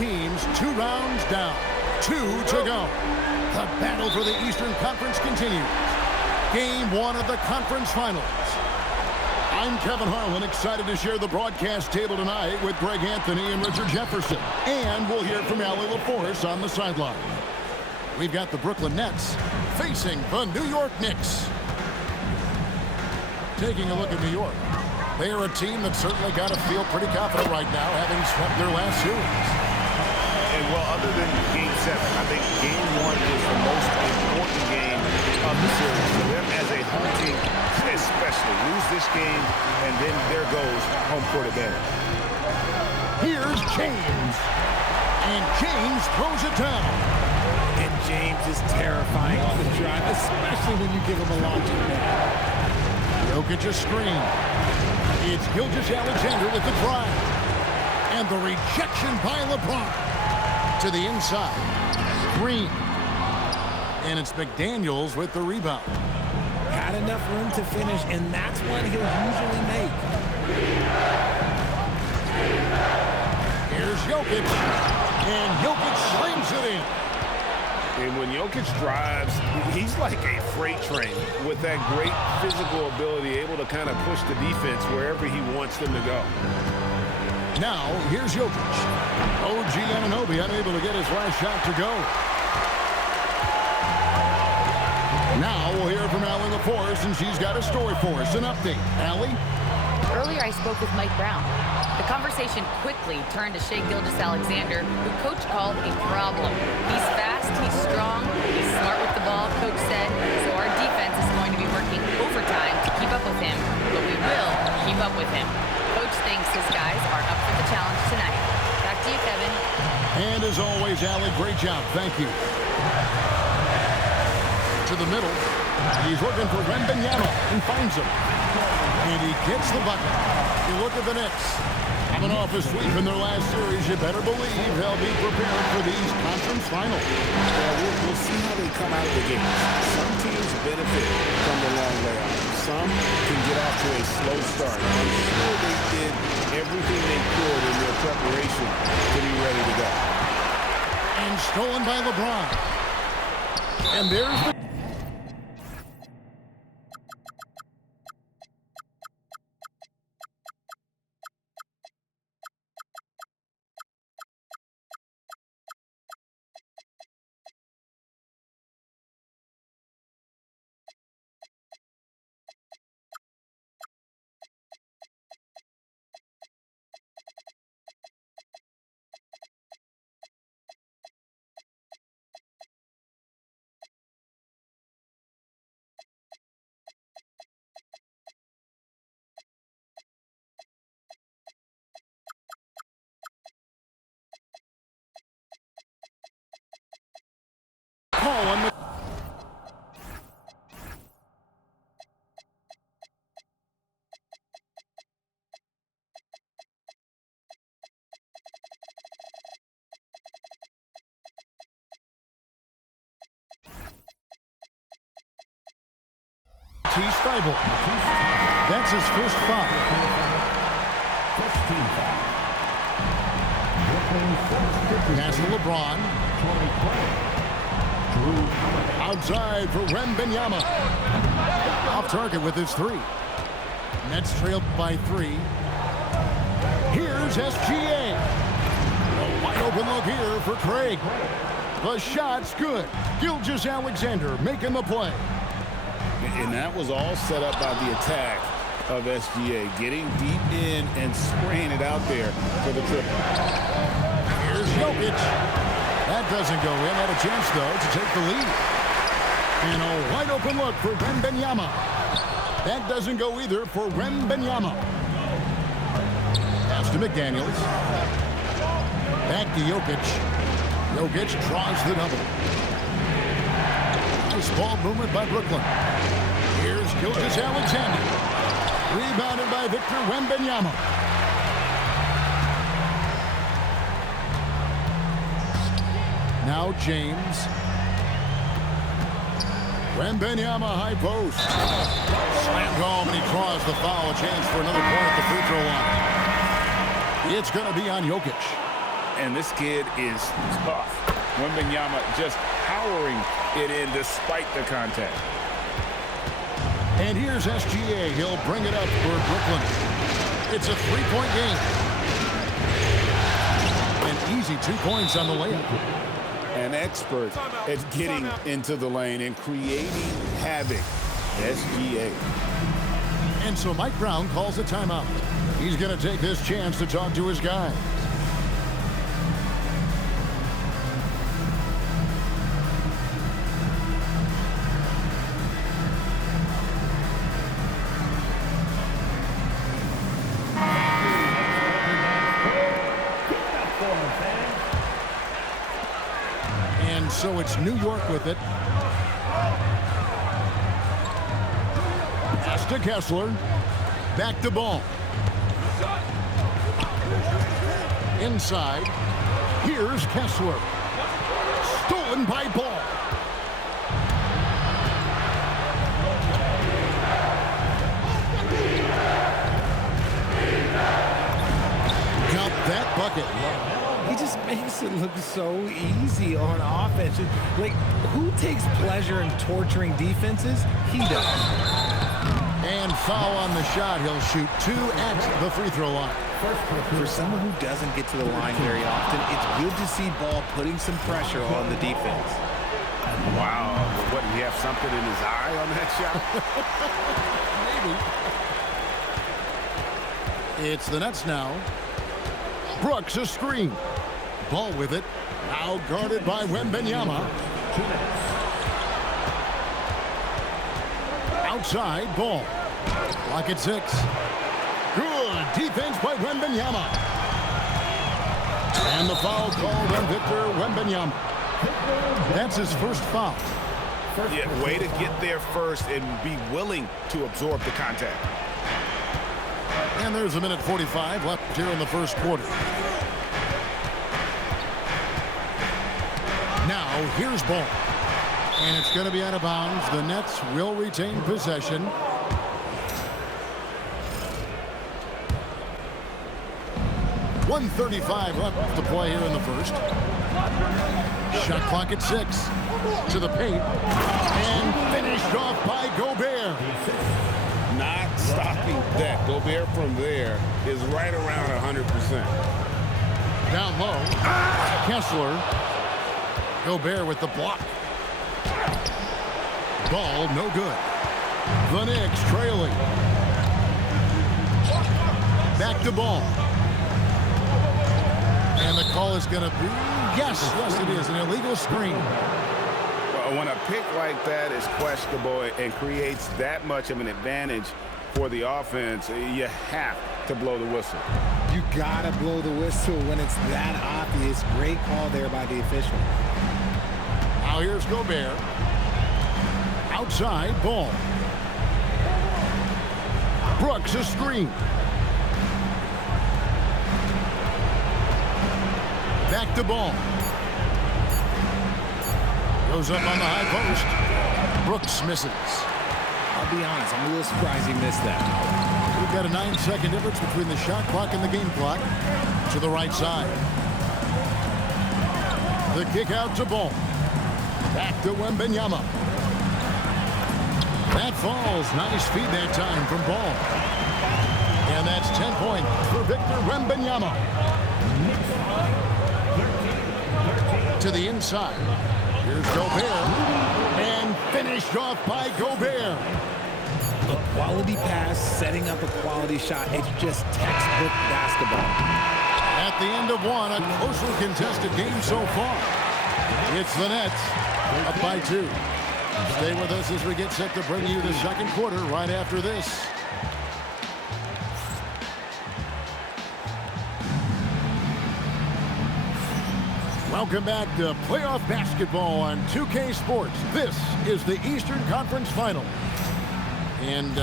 teams 2 rounds down. 2 to go. The battle for the Eastern Conference continues. Game 1 of the conference finals. I'm Kevin Harlan, excited to share the broadcast table tonight with Greg Anthony and Richard Jefferson. And we'll hear from Allie LaForce on the sideline. We've got the Brooklyn Nets facing the New York Knicks. Taking a look at New York. They are a team that certainly got to feel pretty confident right now, having swept their last series. And well, other than Game 7, I think Game 1 is the most important game of the series. For them as a home team, especially. Lose this game, and then there goes home court advantage. Here's James. And James throws it down. And James is terrifying on the drive, especially when you give him a launching pad. Jokic a screen. It's Gilgeous-Alexander with the drive. And the rejection by LeBron. To the inside. Green. And it's McDaniels with the rebound. Had enough room to finish, and that's what he'll usually make. Here's Jokic. And Jokic slings it in. And when Jokic drives, he's like a freight train with that great physical ability, able to kind of push the defense wherever he wants them to go. Now, here's Jokic. OG Anunoby unable to get his last shot to go. Now we'll hear from Allie LaForce, and she's got a story for us. An update. Allie? Earlier, I spoke with Mike Brown. The conversation quickly turned to Shai Gilgeous-Alexander, who Coach called a problem. He's fast, he's strong, he's smart with the ball, Coach said, so our defense is going to be working overtime to keep up with him, but we will keep up with him. Coach thinks his guys are up for the challenge tonight. Back to you, Kevin. And as always, Allie, great job. Thank you. To the middle. He's looking for Wembanyama and finds him. And he gets the bucket. You look at the Knicks. Coming off a sweep in their last series, you better believe they'll be prepared for these conference finals. Well, we'll see how they come out of the game. Some teams benefit from the long layoff. Some can get off to a slow start. I'm sure they did everything they could in their preparation to be ready to go. And stolen by LeBron. And there's the... call on the... T. Steibel. That's his first foul. Pass to LeBron. Outside for Wembanyama. Off target with his 3. Nets trailed by 3. Here's SGA. A wide open look here for Craig. The shot's good. Gilgeous-Alexander making the play. And that was all set up by the attack of SGA, getting deep in and spraying it out there for the triple. Here's Jokic. That doesn't go in. Had a chance, though, to take the lead. And a wide open look for Wembanyama. That doesn't go either for Wembanyama. Pass to McDaniels. Back to Jokic. Jokic draws the double. Nice ball movement by Brooklyn. Here's Gilgeous-Alexander. Rebounded by Victor Wembanyama. Now James. Wembanyama high post. Slammed home and he draws the foul. A chance for another point at the free throw line. It's going to be on Jokic. And this kid is tough. Wembanyama just powering it in despite the contact. And here's SGA. He'll bring it up for Brooklyn. It's a three-point game. An easy 2 points on the layup. An expert at getting into the lane and creating havoc. SGA. And so Mike Brown calls a timeout. He's going to take this chance to talk to his guys. And so it's New York with it. Pass to Kessler. Back to Ball. Inside. Here's Kessler. Stolen by Ball. Got that bucket. He just makes it look so easy on offense. Like, who takes pleasure in torturing defenses? He does. And foul on the shot. He'll shoot 2 at the free throw line. For someone who doesn't get to the line very often, it's good to see Ball putting some pressure on the defense. Wow. What, did he have something in his eye on that Maybe. It's the Nets now. Brooks a screen. Ball with it. Now guarded by Wembanyama. Outside Ball. Lock at 6. Good defense by Wembanyama. And the foul called on Victor Wembanyama. That's his first foul. Yeah, way to get there first and be willing to absorb the contact. And there's a minute 45 left here in the first quarter. Now here's Ball. And it's going to be out of bounds. The Nets will retain possession. .135 left to play here in the first. Shot clock at 6. To the paint. And finished off by Gobert. Not stopping that. Gobert from there is right around 100%. Down low. Kessler. Gobert with the block. Ball no good. The Knicks trailing. Back to Ball. And the call is going to be, yes, it is, an illegal screen. Well, when a pick like that is questionable and creates that much of an advantage for the offense, you have to blow the whistle. You gotta blow the whistle when it's that obvious. Great call there by the official. Now here's Gobert. Outside Ball. Brooks a screen. Back to Ball. Goes up on the high post. Brooks misses. I'll be honest, I'm a little surprised he missed that. We've got a 9-second difference between the shot clock and the game clock. To the right side. The kick out to Ball. Back to Wembanyama. That falls. Nice feed that time from Ball. And that's 10 points for Victor Wembanyama. To the inside. Here's Gobert. And finished off by Gobert. A quality pass, setting up a quality shot. It's just textbook basketball. At the end of one, a closely contested game so far. It's the Nets up by 2. Stay with us as we get set to bring you the second quarter right after this. Welcome back to playoff basketball on 2K Sports. This is the Eastern Conference Final. And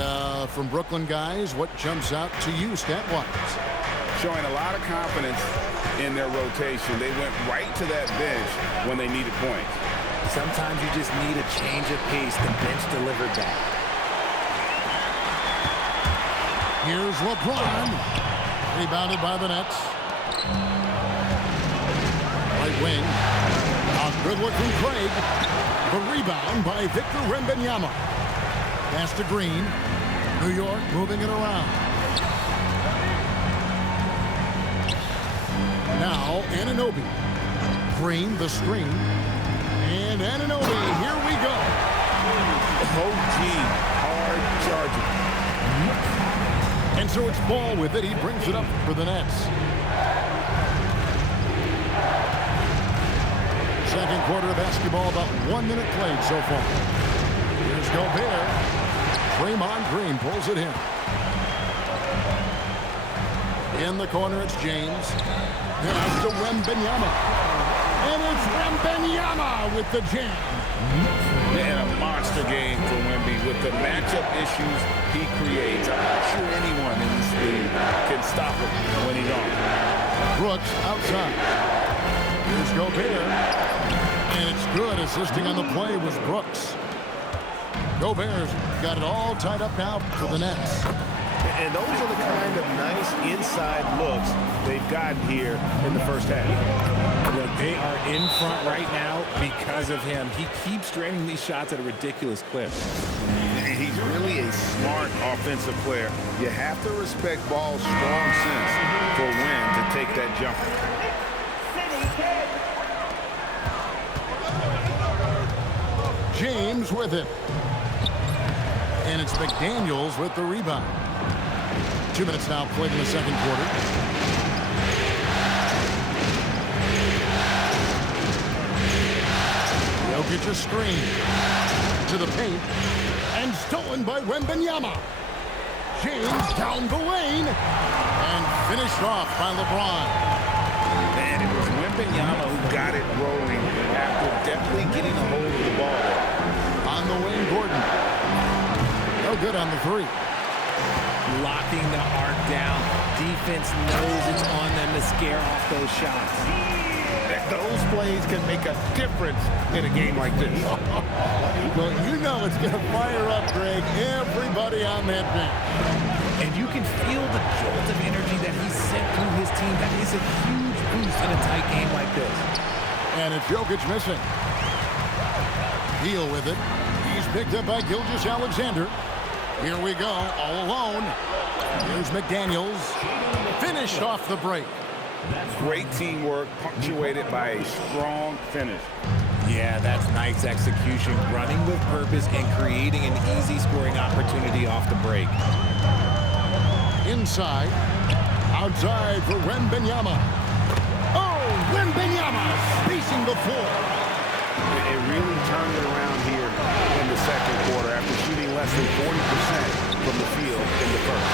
from Brooklyn guys, what jumps out to you stat-wise? Showing a lot of confidence in their rotation. They went right to that bench when they needed points. Sometimes you just need a change of pace. The bench delivered that. Here's LeBron. Rebounded by the Nets. Wing. A good look from Craig. The rebound by Victor Wembanyama. Pass to Green. New York moving it around. Now Anunoby. Green the screen. And Anunoby, here we go. OG, hard charging. And so it's Ball with it. He brings it up for the Nets. Second quarter of basketball, about 1 minute played so far. Here's Gobert. Draymond Green pulls it in. In the corner, it's James. Pass to Wembanyama. And it's Wembanyama with the jam. And a monster game for Wemby with the matchup issues he creates. I'm not sure anyone in this league can stop him when he's on. Brooks outside. Here's Gobert. And it's good. Assisting on the play was Brooks. Gobert's got it all tied up now for the Nets. And those are the kind of nice inside looks they've gotten here in the first half. Look, they are in front right now because of him. He keeps draining these shots at a ridiculous clip. He's really a smart offensive player. You have to respect Ball's strong sense for when to take that jumper. James with it. And it's McDaniels with the rebound. 2 minutes now played in the second quarter. Jokic a screen to the paint and stolen by Wembanyama. James down the lane and finished off by LeBron. And it was Wembanyama who got it rolling after definitely getting a hold of the ball. On the wing, Gordon. No good on the three. Locking the arc down. Defense knows it's on them to scare off those shots. Those plays can make a difference in a game like this. Well, you know it's going to fire up, Greg, everybody on that bench. And you can feel the jolt of energy that he sent through his team. That is a huge boost in a tight game like this. And it's Jokic missing. Deal with it. He's picked up by Gilgeous-Alexander. Here we go, all alone. Here's McDaniels. Finished off the break. Great teamwork, punctuated by a strong finish. Yeah, that's nice execution, running with purpose and creating an easy scoring opportunity off the break. Inside. Outside for Wembanyama. Oh, Wembanyama spacing the floor. It really turned it around here in the second quarter after shooting less than 40% from the field in the first.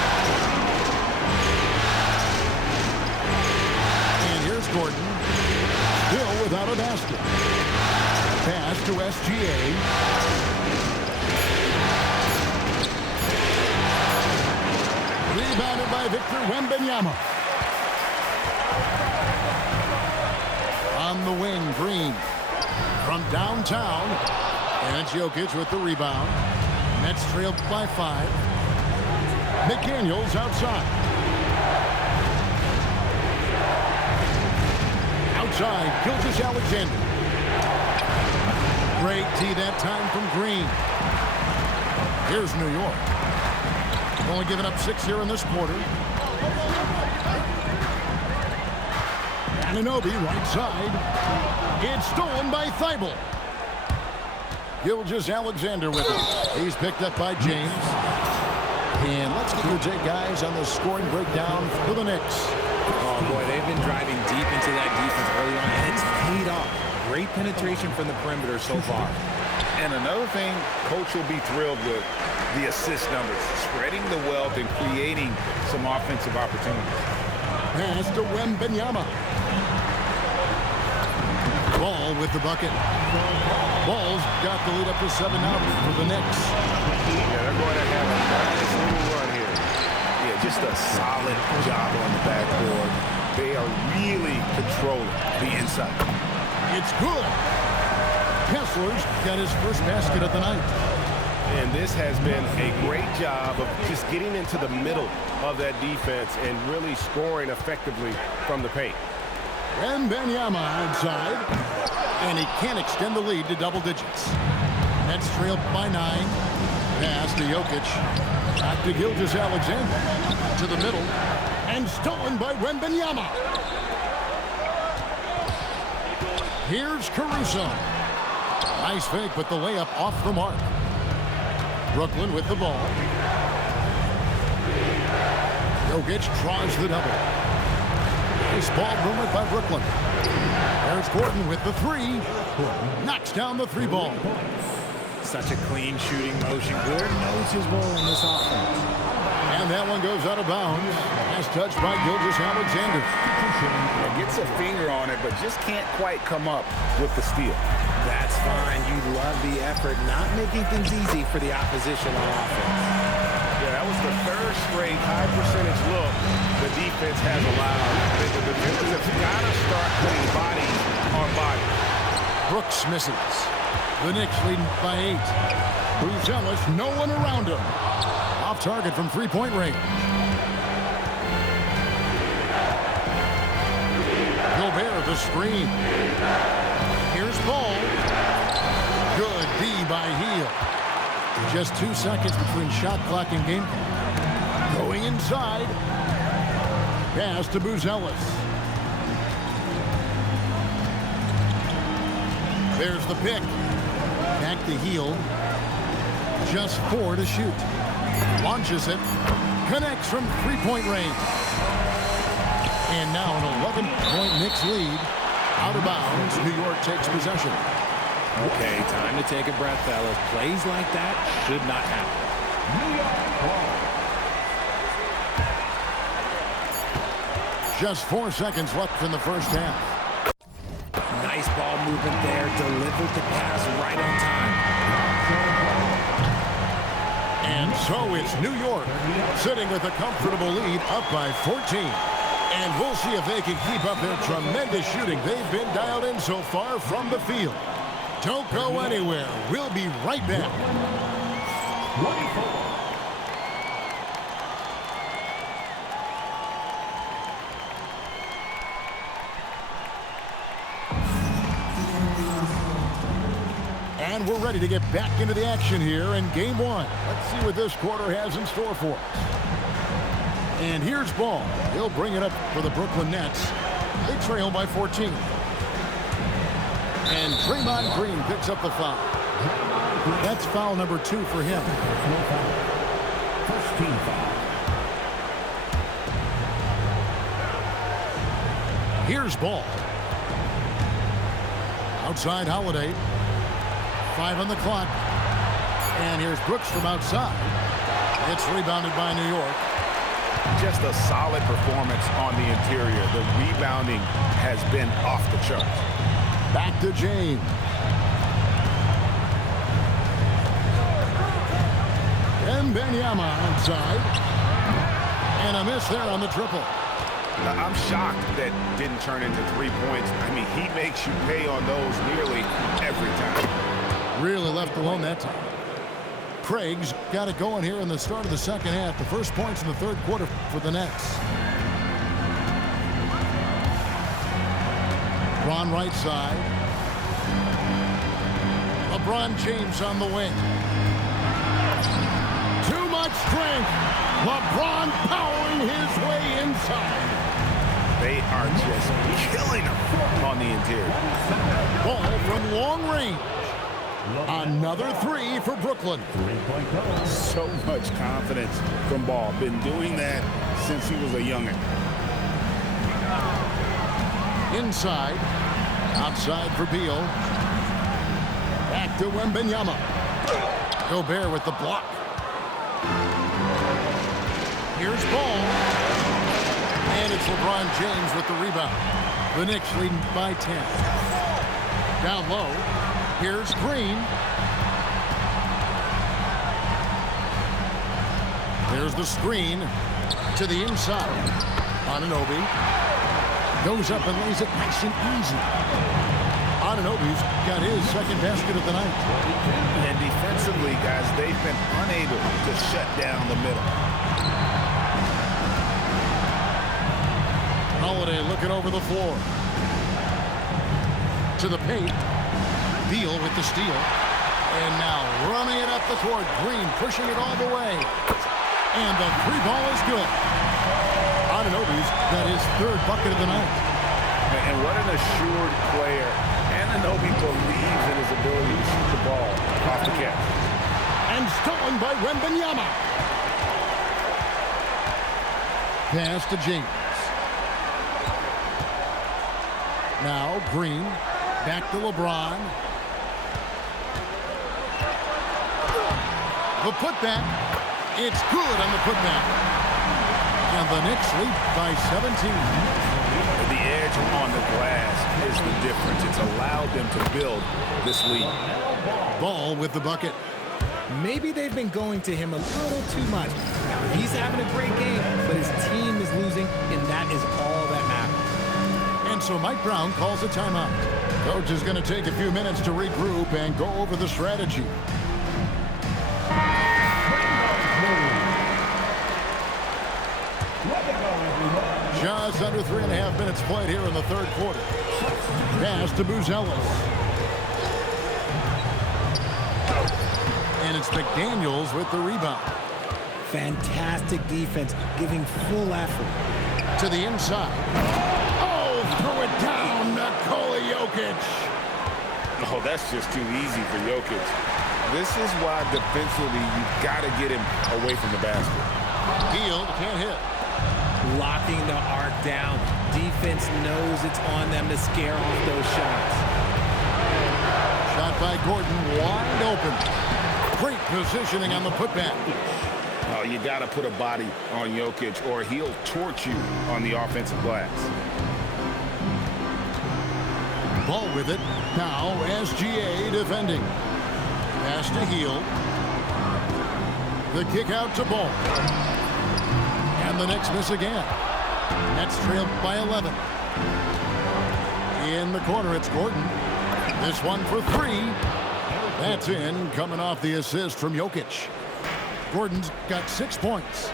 And here's Gordon. Still without a basket. Pass to SGA. Rebounded by Victor Wembanyama. On the wing, Green. From downtown. And it's Jokic with the rebound. Nets trailed by 5. McDaniels outside. Outside, Gilgeous-Alexander. Great tee that time from Green. Here's New York. Only giving up 6 here in this quarter. Anunoby right side. It's stolen by Thibault. Gilgeous-Alexander with it. He's picked up by James. And let's get your take, guys, on the scoring breakdown for the Knicks. Oh, boy, they've been driving deep into that defense early on, and it's paid off. Great penetration from the perimeter so far. And another thing, Coach will be thrilled with the assist numbers, spreading the wealth and creating some offensive opportunities. Pass to Wembanyama. Ball with the bucket. Ball's got the lead up to 7 now for the Knicks. Yeah, they're going to have a nice little run here. Yeah, just a solid job on the backboard. They are really controlling the inside. It's good. Kessler's got his first basket of the night. And this has been a great job of just getting into the middle of that defense and really scoring effectively from the paint. Wembanyama outside. And he can't extend the lead to double digits. Nets trail by 9. Pass to Jokic. Back to Gilgeous-Alexander. To the middle. And stolen by Wembanyama. Here's Caruso. Nice fake, but the layup off the mark. Brooklyn with the ball. Jokic draws the double. Nice ball movement by Brooklyn. There's Gordon with the 3. Knocks down the 3 ball. Such a clean shooting motion. Gordon knows his role in this offense. And that one goes out of bounds. Last touch by Gilgeous-Alexander. Gets a finger on it, but just can't quite come up with the steal. That's fine. You love the effort, not making things easy for the opposition on offense. Yeah, that was the third straight high percentage look the defense has allowed. The defenders have got to start putting bodies on bodies. Brooks misses. The Knicks leading by 8. Buzelis, no one around him. Off target from 3-point range. Gobert the screen. Here's Ball. Good D by Hield. Just 2 seconds between shot clock and game clock. Going inside. Pass to Buzelis. There's the pick. Back to Hield. Just 4 to shoot. Launches it. Connects from 3-point range. And now an 11-point Knicks lead. Out of bounds. New York takes possession. Okay, time to take a breath, fellas. Plays like that should not happen. Just 4 seconds left in the first half. Nice ball movement there. Delivered the pass right on time. And so it's New York sitting with a comfortable lead up by 14. And we'll see if they can keep up their tremendous shooting they've been dialed in so far from the field. Don't go anywhere. We'll be right back. And we're ready to get back into the action here in game 1. Let's see what this quarter has in store for us. And here's Ball. He'll bring it up for the Brooklyn Nets. They trail by 14. And Draymond Green picks up the foul. That's foul number 2 for him. First team foul. Here's Ball. Outside Holiday. 5 on the clock. And here's Brooks from outside. It's rebounded by New York. Just a solid performance on the interior. The rebounding has been off the charts. Back to James. Wembanyama outside. And a miss there on the triple. I'm shocked that didn't turn into 3 points. I mean, he makes you pay on those nearly every time. Really left alone that time. Craig's got it going here in the start of the second half. The first points in the third quarter for the Nets. LeBron right side. LeBron James on the wing. Too much strength. LeBron powering his way inside. They are just killing him on the interior. Ball from long range. Another 3 for Brooklyn. So much confidence from Ball. Been doing that since he was a youngin'. Inside. Outside for Beal. Back to Wembanyama. Gobert with the block. Here's Ball. And it's LeBron James with the rebound. The Knicks leading by 10. Down low. Here's Green. There's the screen to the inside. Anunoby goes up and lays it nice and easy. Anunoby's got his second basket of the night. And defensively, guys, they've been unable to shut down the middle. Holiday looking over the floor. To the paint. Beal with the steal. And now running it up the court. Green pushing it all the way. And the three ball is good. Anunoby's got his third bucket of the night. And what an assured player. Anunoby believes in his ability to shoot the ball off the catch. And stolen by Wembanyama. Pass to James. Now Green. Back to LeBron. The putback. It's good on the putback. And the Knicks lead by 17. The edge on the glass is the difference. It's allowed them to build this lead. Ball with the bucket. Maybe they've been going to him a little too much. Now, he's having a great game, but his team is losing, and that is all that matters. And so Mike Brown calls a timeout. Coach is going to take a few minutes to regroup and go over the strategy. Just under 3.5 minutes played here in the third quarter. Pass to Buzelis. And it's McDaniels with the rebound. Fantastic defense, giving full effort. To the inside. Oh, threw it down, Nikola Jokic. Oh, that's just too easy for Jokic. This is why defensively you've got to get him away from the basket. Hield can't hit. Locking the arc down. Defense knows it's on them to scare off those shots. Shot by Gordon, wide open. Great positioning on the putback. Oh, you got to put a body on Jokic or he'll torch you on the offensive glass. Ball with it. Now SGA defending. Pass to Hield. The kick out to Ball. And the Knicks miss again. Nets trailed by 11. In the corner, it's Gordon. This one for three. That's in, coming off the assist from Jokic. Gordon's got 6 points.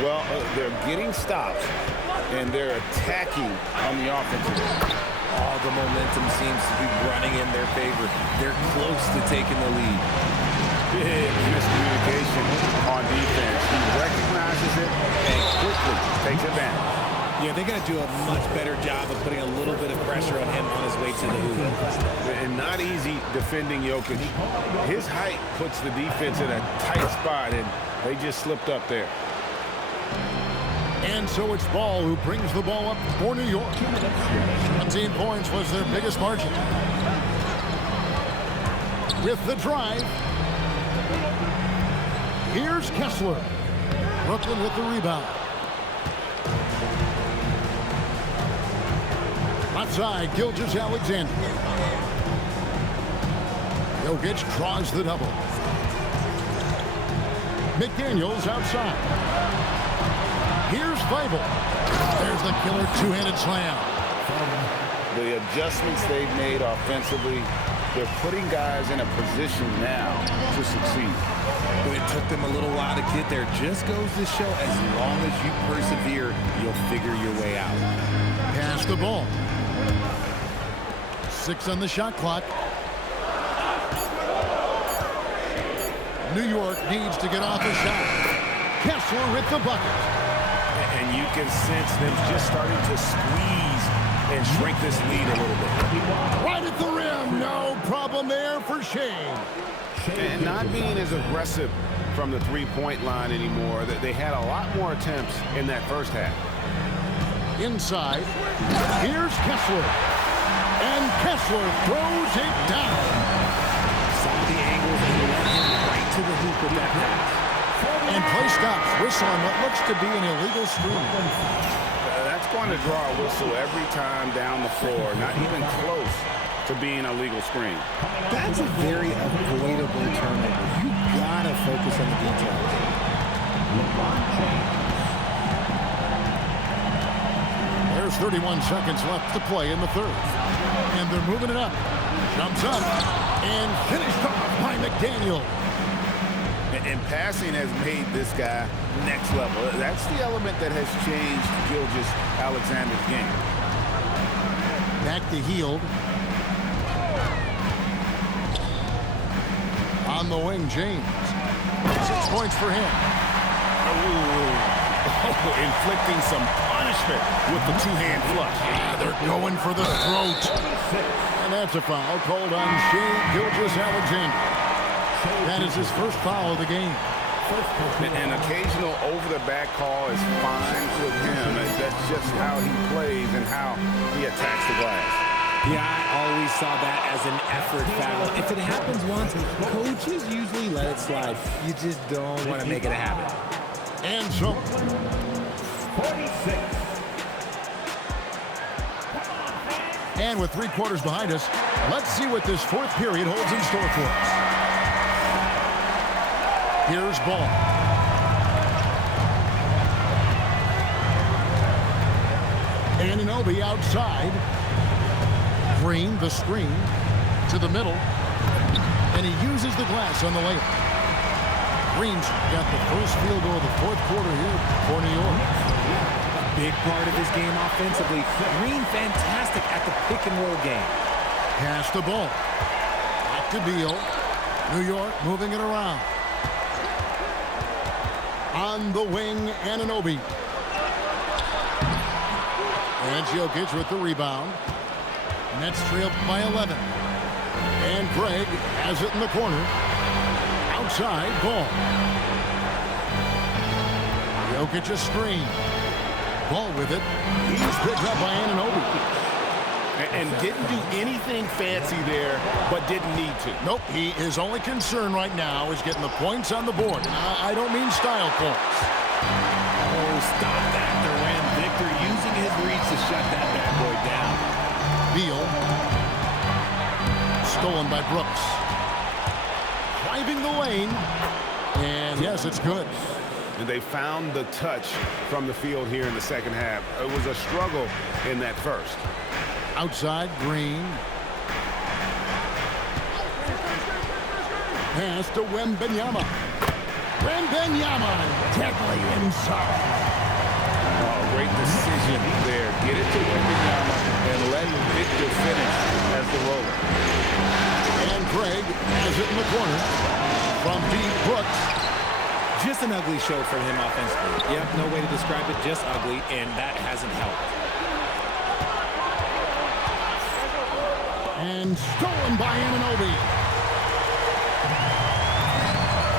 Well, they're getting stops, and they're attacking on the offensive end. All the momentum seems to be running in their favor. They're close to taking the lead. Big miscommunication on defense. He recognizes it and quickly takes advantage. Yeah, they got to do a much better job of putting a little bit of pressure on him on his way to the hoop. And not easy defending Jokic. His height puts the defense in a tight spot, and they just slipped up there. And so it's Ball who brings the ball up for New York. 17 points was their biggest margin. With the drive. Here's Kessler. Brooklyn with the rebound. Outside, Gilgeous-Alexander. Jokic draws the double. McDaniels outside. Here's Weibel. There's the killer two-handed slam. The adjustments they've made offensively, they're putting guys in a position now to succeed. But it took them a little while to get there. Just goes to show as long as you persevere, you'll figure your way out. Pass the ball. 6 on the shot clock. New York needs to get off the shot. Kessler with the bucket. And you can sense them just starting to squeeze and shrink this lead a little bit. Right at the rim. No problem there for Shane. And not being as aggressive from the three-point line anymore. They had a lot more attempts in that first half. Inside. Here's Kessler. And Kessler throws it down. Some of the angles and he went right to the hoop with that pass. And play stops. Whistle on what looks to be an illegal screen. That's going to draw a whistle every time down the floor. Not even close to being a legal screen. That's a very avoidable turnover. You gotta focus on the details. There's 31 seconds left to play in the third. And they're moving it up. Jumps up and finished off by McDaniel. And passing has made this guy next level. That's the element that has changed Gilgeous-Alexander's game. Back to Hield. On the wing, James. 6 points for him. Inflicting some punishment with the two-hand flush. They're going for the throat. And that's a foul called on Shai Gilgeous-Alexander. That is his first foul of the game. An occasional over-the-back call is fine with him. That's just how he plays and how he attacks the glass. Yeah, I always saw that as an effort foul. If it happens once, coaches usually let it slide. You just don't want to make it a habit. And so, 46. and with 3 quarters behind us, let's see what this fourth period holds in store for us. Here's Ball. Anunoby outside. Green, the screen, to the middle. And he uses the glass on the layup. Green's got the first field goal of the fourth quarter here for New York. A big part of his game offensively. Green fantastic at the pick-and-roll game. Pass the ball. Back to Beal. New York moving it around. On the wing, Anunoby. And Jokic with the rebound. Nets trail by 11. And Greg has it in the corner. Outside, Ball. Jokic a screen. Ball with it. He's picked up by Anunoby. And didn't do anything fancy there, but didn't need to. Nope, his only concern right now is getting the points on the board. I don't mean style points. Oh, stop that, Durant. Victor using his reach to shut that bad boy down. Beal. Stolen by Brooks. Driving the lane. And yes, it's good. And they found the touch from the field here in the second half. It was a struggle in that first. Outside, Green. Pass to Wembanyama. Wembanyama directly inside. Oh, great decision there. Get it to Wembanyama and let Victor finish as the roller. And Greg has it in the corner. From deep, Brooks. Just an ugly show from him offensively. Yep, no way to describe it, just ugly, and that hasn't helped. And stolen by Anunoby.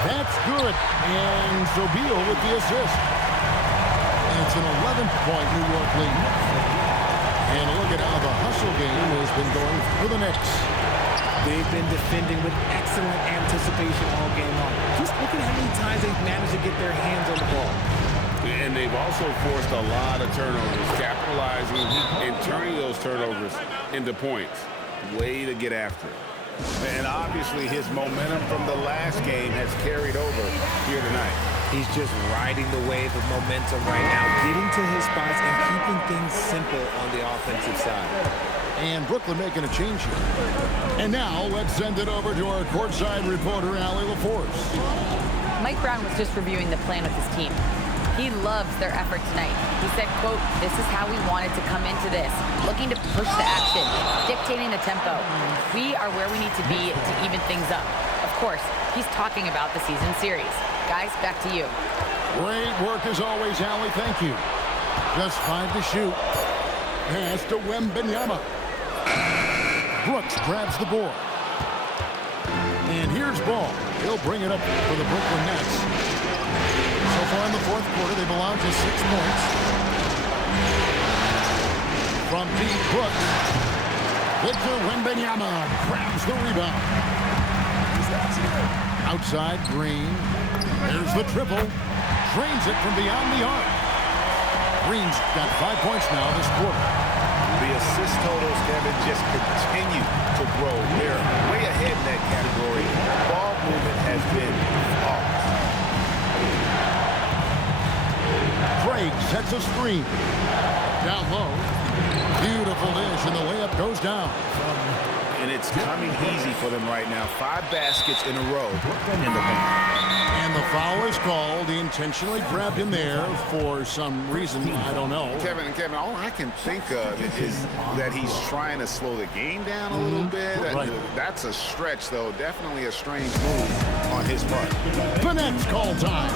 That's good. And so Beal with the assist. And it's an 11-point New York lead. And look at how the hustle game has been going for the Knicks. They've been defending with excellent anticipation all game long. Just look at how many times they've managed to get their hands on the ball. And they've also forced a lot of turnovers, capitalizing and turning those turnovers into points. Way to get after it. And obviously his momentum from the last game has carried over here tonight. He's just riding the wave of momentum right now, getting to his spots and keeping things simple on the offensive side. And Brooklyn making a change here. And now let's send it over to our courtside reporter, Allie LaForce. Mike Brown was just reviewing the plan with his team. He loves their effort tonight. He said, quote, "This is how we wanted to come into this, looking to push the action, dictating the tempo. We are where we need to be to even things up." Of course, he's talking about the season series. Guys, back to you. Great work as always, Allie. Thank you. Just 5 to shoot. Pass to Wembanyama. Brooks grabs the board. And here's Ball. He'll bring it up for the Brooklyn Nets. So far in the fourth quarter, they belong to 6 points. From deep, Brooks. Victor Wembanyama grabs the rebound. Outside, Green. There's the triple. Drains it from beyond the arc. Green's got 5 points now this quarter. The assist totals, Kevin, just continue to grow. They're way ahead in that category. Ball movement has been flawless. Craig sets a screen. Down low. Beautiful dish, and the layup goes down. And it's coming easy for them right now. 5 baskets in a row in the paint. And the foul is called. He intentionally grabbed him there for some reason. I don't know. Kevin, all I can think of is that he's trying to slow the game down a little bit. right. That's a stretch, though. Definitely a strange move on his part. The next call time.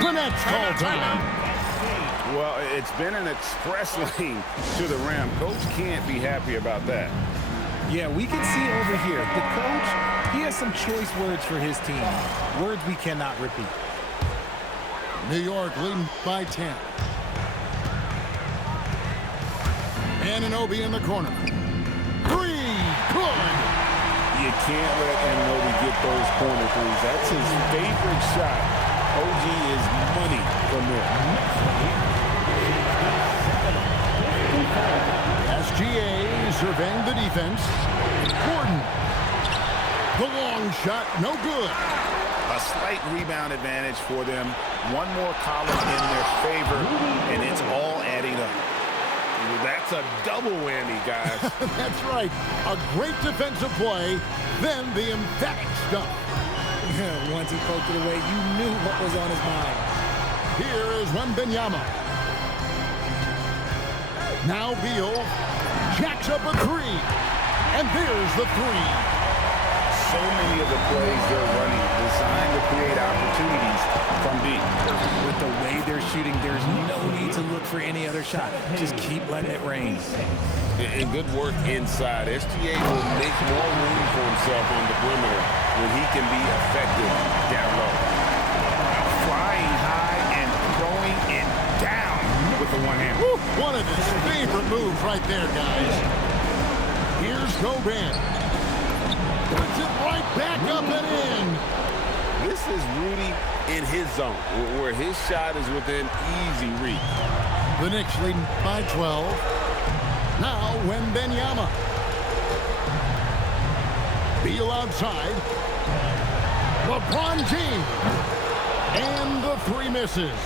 The next call time. Well, it's been an express lane to the rim. Coach can't be happy about that. Yeah, we can see over here, the coach, he has some choice words for his team. Words we cannot repeat. New York leading by 10. Anunoby in the corner. Three, good. You can't let Anunoby get those corner threes. That's his favorite shot. OG is money from there. SGA surveying the defense. Gordon. The long shot, no good. A slight rebound advantage for them. One more column in their favor, and it's all adding up. That's a double whammy, guys. That's right. A great defensive play, then the emphatic stuff. Once he poked it away, you knew what was on his mind. Here is Wembanyama. Now Beal jacks up a three. And there's the three. So many of the plays they're running designed to create opportunities from deep. With the way they're shooting, there's no need to look for any other shot. Just keep letting it rain. And good work inside. SGA will make more room for himself on the perimeter when he can be effective down low. Flying high and throwing it down with the one hand. One of his favorite moves right there, guys. Here's Gobert. Puts it right back up and in. This is Rudy in his zone, where his shot is within easy reach. The Knicks leading by 12. Now Wembanyama. Beal outside. LeBron James. And the three misses.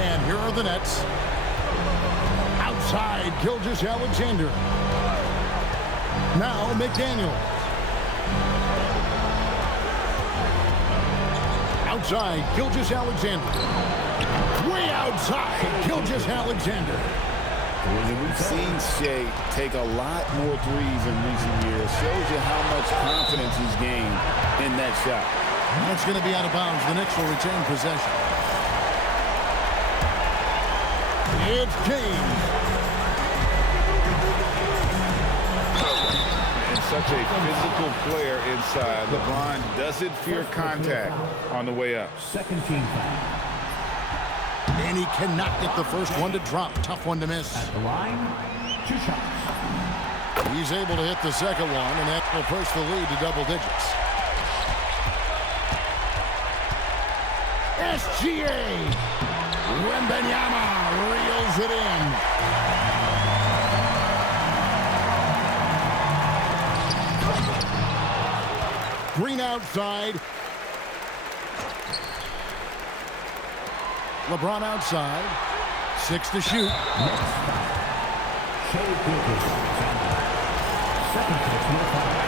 And here are the Nets. Outside, Gilgeous-Alexander. Now McDaniel. Outside, Gilgeous-Alexander. Way outside, Gilgeous-Alexander. We've seen Shea take a lot more threes in recent years. Shows you how much confidence he's gained in that shot. That's going to be out of bounds. The Knicks will retain possession. It's James. And such a physical player inside. LeBron doesn't fear contact on the way up. Second team foul. And he cannot get the first one to drop. Tough one to miss. At the line, 2 shots. He's able to hit the second one, and that will push the lead to double digits. SGA. Wembanyama reels it in. Green outside. LeBron outside. 6 to shoot. Shea Gilgeous-Alexander. Second personal foul.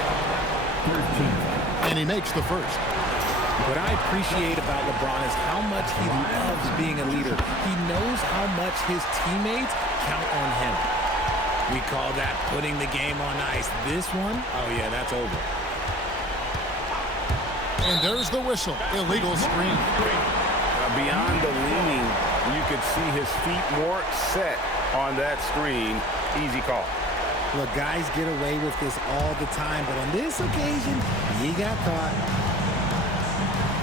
Third team foul. And he makes the first. What I appreciate about LeBron is how much he loves being a leader. He knows how much his teammates count on him. We call that putting the game on ice. This one, oh yeah, that's over. And there's the whistle. Illegal screen. Beyond the leaning, you could see his feet more set on that screen. Easy call. Look, guys get away with this all the time, but on this occasion, he got caught.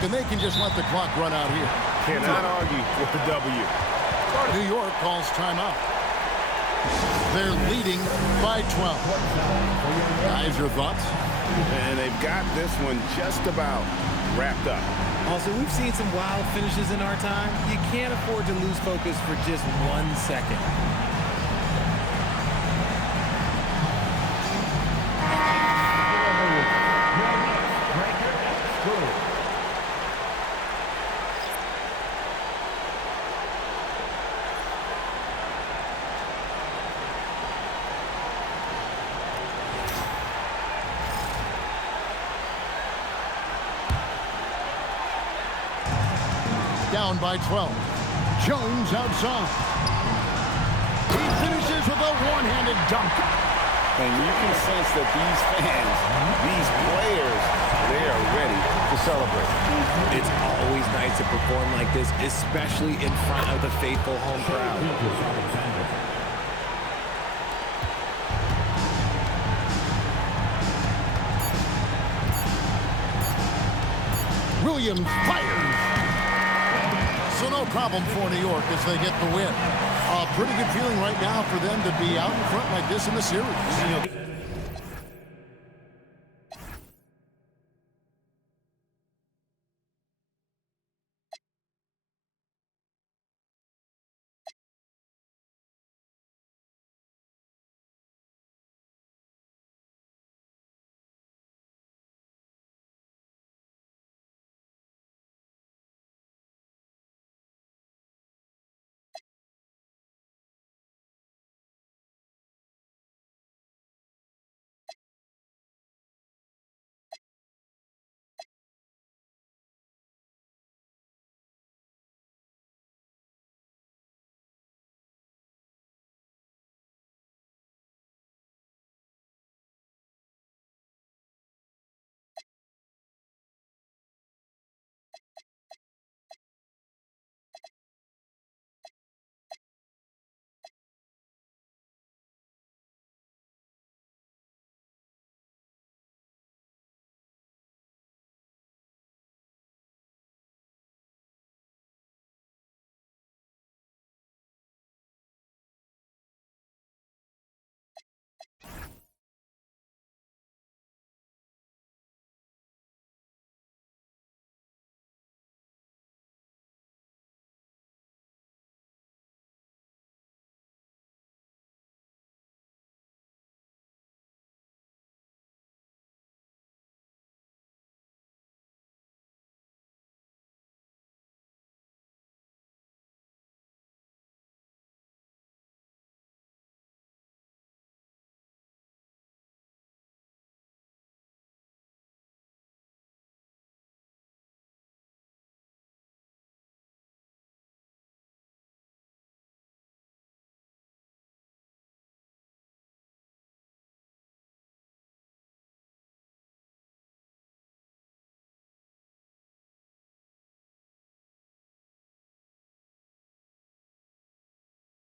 And they can just let the clock run out here. Cannot argue with the W. New York calls timeout. They're leading by 12. Guys, your thoughts? And they've got this one just about wrapped up. Also, we've seen some wild finishes in our time. You can't afford to lose focus for just 1 second. down by 12. Jones outside. He finishes with a one-handed dunk. And you can sense that these fans, these players, they are ready to celebrate. It's always nice to perform like this, especially in front of the faithful home crowd. Gilgeous-Alexander. Williams fires. So no problem for New York as they get the win. A pretty good feeling right now for them to be out in front like this in the series.